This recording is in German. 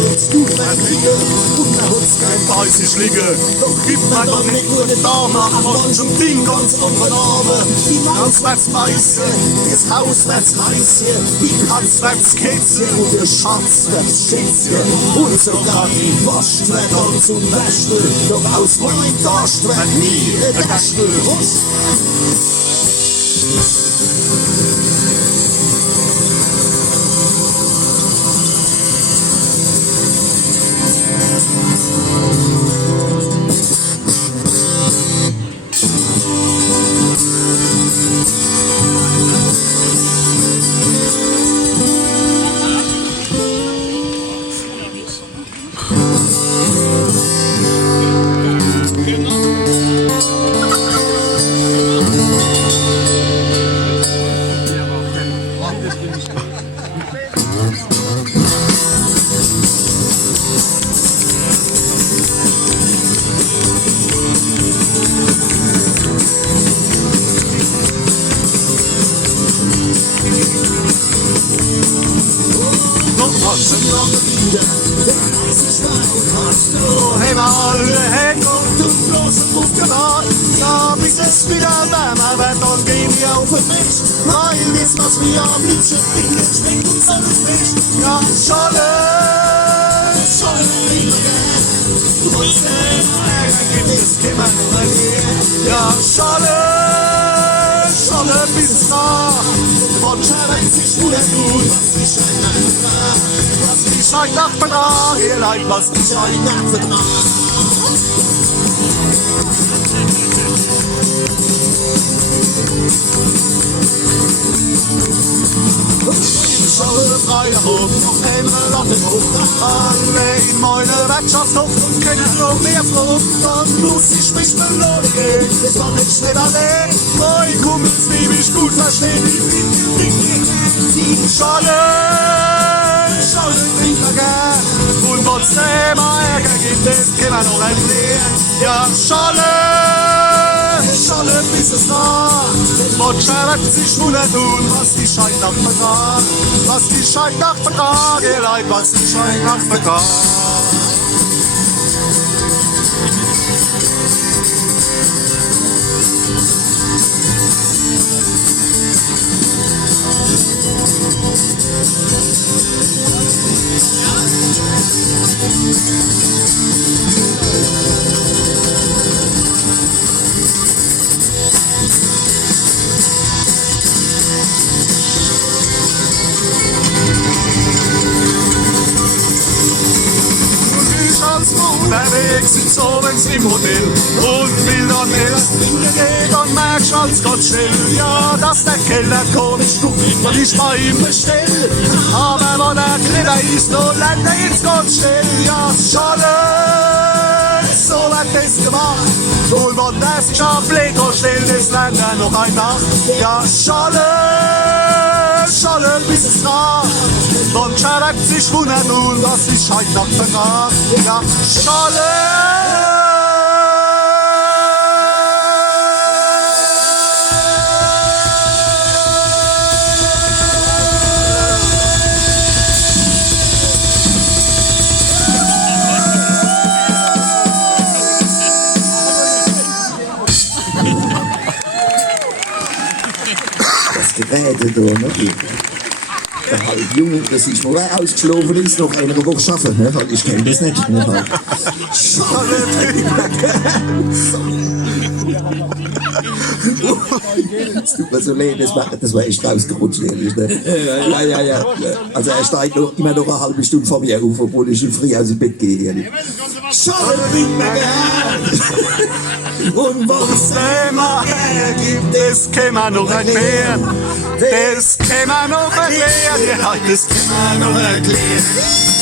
willst du verkriegen und da hat's kein Weißig liegen. Doch gib mir doch nicht nur die Dame, aber schon den ganz anderen Namen. Die Maus wird's weiße, das Haus wird's heiße, die Katz wird's Käse und der Schatz wird's Schätze. Und sogar die Wascht wird dann zum Wäschel, doch aus meinem Tascht wird nie ein Wäschel. Hey mal alle Hände und bloß auf der Art. Ja, bis es wieder wärmer wird, dann gehen wir auf den Fisch. Weil das, was wir am liebsten finden, schmeckt uns alles Fisch. Ja, Scholle, Scholle, lieber gern. Und Ärger gibt es immer noch ein mehr. Ja, Scholle, Scholle, bis nah. Von Scherben sich nur der Blut, was die Schein nach was die Schein nach Vertrag, ihr Leid, was die Schein nach Vertrag. Scholle, Freitag und noch einmal Lottenhof. Alle in meiner Wirtschaftshof und kennen noch mehr Frucht. Dann muss ich mich belohnen, das war nicht schnell allein. Mein Kumpels, die mich gut verstehen, die Scholle, Scholle trinkt er gern. Und was immer Ärger gibt, es kann man noch erklären. Ja, Scholle, Scholle, bis es nah. Man schreibt sich nur tun, was die Schein nach Vertrag. Was die Schein nach Vertrag, ihr Leid, was die Schein nach Vertrag. Unterwegs sind abends im Hotel und will dann erst trinken gehen, dann merkst du als ganz schnell, ja, dass der Keller komisch guckt und ich bei ihm bestell. Aber wenn der Keller ist, dann lernt er jetzt ganz schnell, ja, Scholle, so wird das gemacht. Und wenn der sich am Lego stellt, das lernt er noch ein Nacht. Ja, Scholle, Scholle, bis es nach. Dann schreibt sich wundert nun, was die Schein nach Vertrag. Ja, Scholle. Das Gerät da, ne? Der halb Junge, das ist mal wer ausgeschlafen ist, noch eine Woche arbeiten. Ne? Ich kenne das nicht. Ne? Es tut mir so leid, das war echt rausgerutscht, ehrlich. Ne? Ja. Also er steigt noch, immer noch eine halbe Stunde vor mir auf, obwohl ich schon früh aus dem Bett gehe. Ehrlich. Scholle bin mir gern. Und was immer hergibt, das kann man noch erklären. Das kann man noch erklären. Ja, das kann man noch erklären.